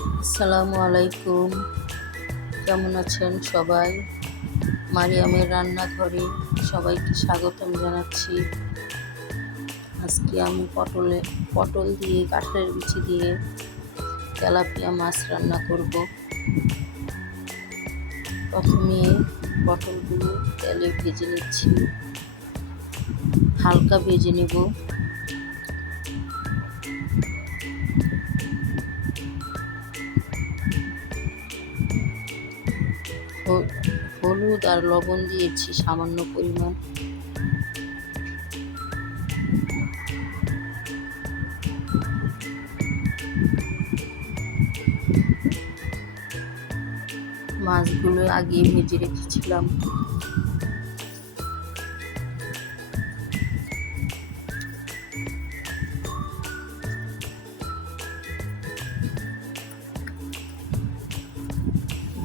আসসালামু আলাইকুম। কেমন আছেন সবাই? মারিয়ামের রান্নাঘরে সবাইকে স্বাগতম জানাচ্ছি। আজকে আমি পটল দিয়ে কাঁঠালের বিচি দিয়ে তেলাপিয়া মাছ রান্না করব। প্রথমে পটলগুলো তেলে ভেজে নিচ্ছি, হালকা ভেজে নেব। হলুদ আর লবণ দিয়েছি সামান্য পরিমাণ। মাছগুলো আগে ভেজে রেখেছিলাম।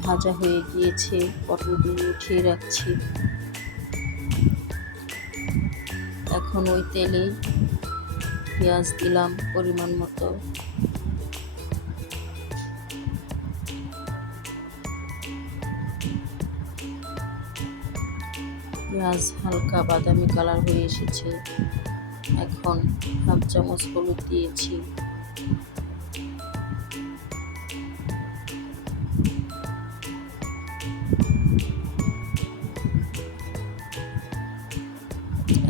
ভাজা হয়ে গিয়েছে, পটলগুলো উঠিয়ে রাখছি। এখন ওই তেলে পেঁয়াজ দিলাম পরিমাণ মতো। পেঁয়াজ হালকা বাদামি কালার হয়ে এসেছে। এখন হাফ চামচ হলুদ দিয়েছি।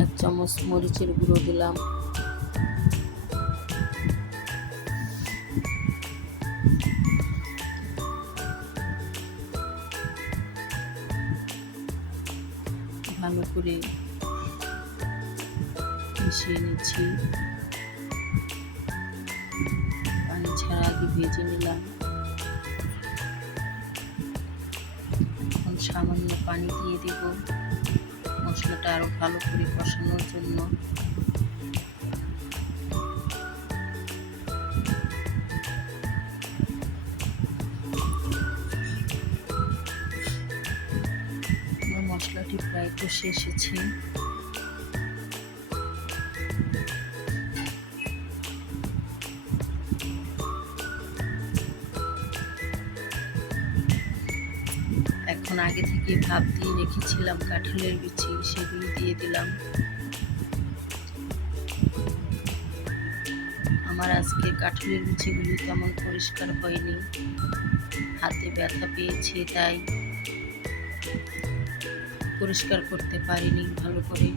এক চামচ মরিচের গুঁড়ো দিলাম। ভালো করে মিশিয়ে নিচ্ছি। পানি ছাড়া আগে ভেজে নিলাম। এখন সামান্য পানি দিয়ে দেব মশলাটা আরো ভালো করে কষানোর জন্য। মশলাটি প্রায় কষে এসেছে। এখন আগে থেকে ভাপ দিয়ে রেখেছিলাম কাঁঠালের বিচি, সেগুলি দিয়ে দিলাম। আমার আজকে কাঁঠালের বিচিগুলি তেমন পরিষ্কার হয়নি, হাতে ব্যথা পেয়েছি, তাই পরিষ্কার করতে পারিনি ভালো করে।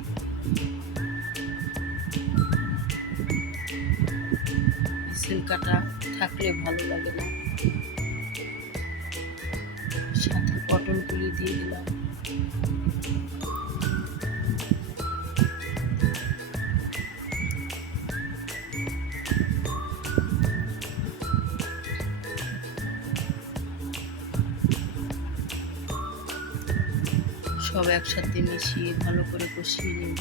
সিলকাটা থাকলে ভালো লাগে না। সাথে পটলগুলি দিয়ে দিলাম। সব একসাথে মিশিয়ে ভালো করে কষিয়ে নেব।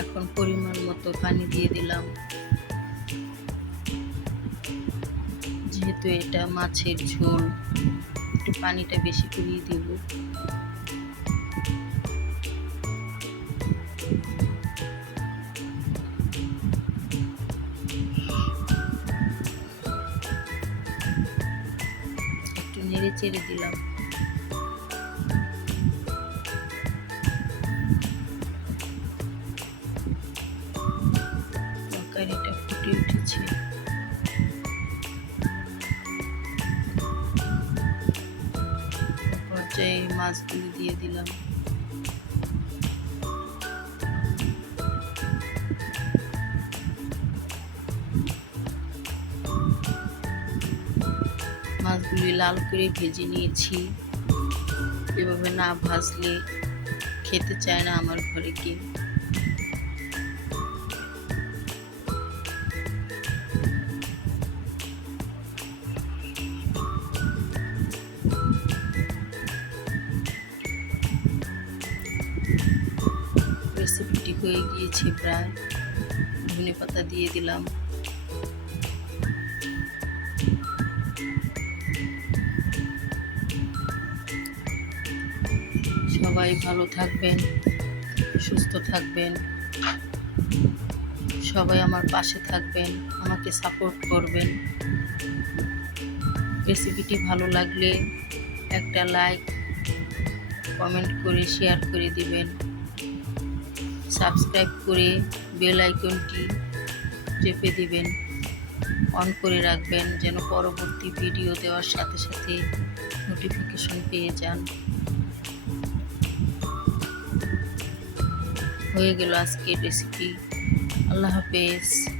এখন পরিমাণ মতো পানি দিয়ে দিলাম। যেহেতু এটা মাছের ঝোল, একটু পানিটা বেশি করিয়ে দেব। একটু নেড়ে চেড়ে দিলাম। তরকারিটা ফুটে উঠেছে। পর্যায়ে মাছগুলি দিয়ে দিলাম। মাছগুলি লাল করে ভেজে নিয়েছি। এভাবে না ভাজলে খেতে চায় না আমার ঘরে কেউ। রেসিপিটি হয়ে গিয়েছে প্রায়। ধনেপাতা দিয়ে দিলাম। সবাই ভালো থাকবেন, সুস্থ থাকবেন, সবাই আমার পাশে থাকবেন, আমাকে সাপোর্ট করবেন। রেসিপিটি ভালো লাগলে একটা লাইক, কমেন্ট করে শেয়ার করে দিবেন। সাবস্ক্রাইব করে বেল আইকনটি চেপে দিবেন, অন করে রাখবেন, যেন পরবর্তী ভিডিও দেওয়ার সাথে সাথে নোটিফিকেশন পেয়ে যান। হয়ে গেল আজকের রেসিপি। আল্লাহ হাফেজ।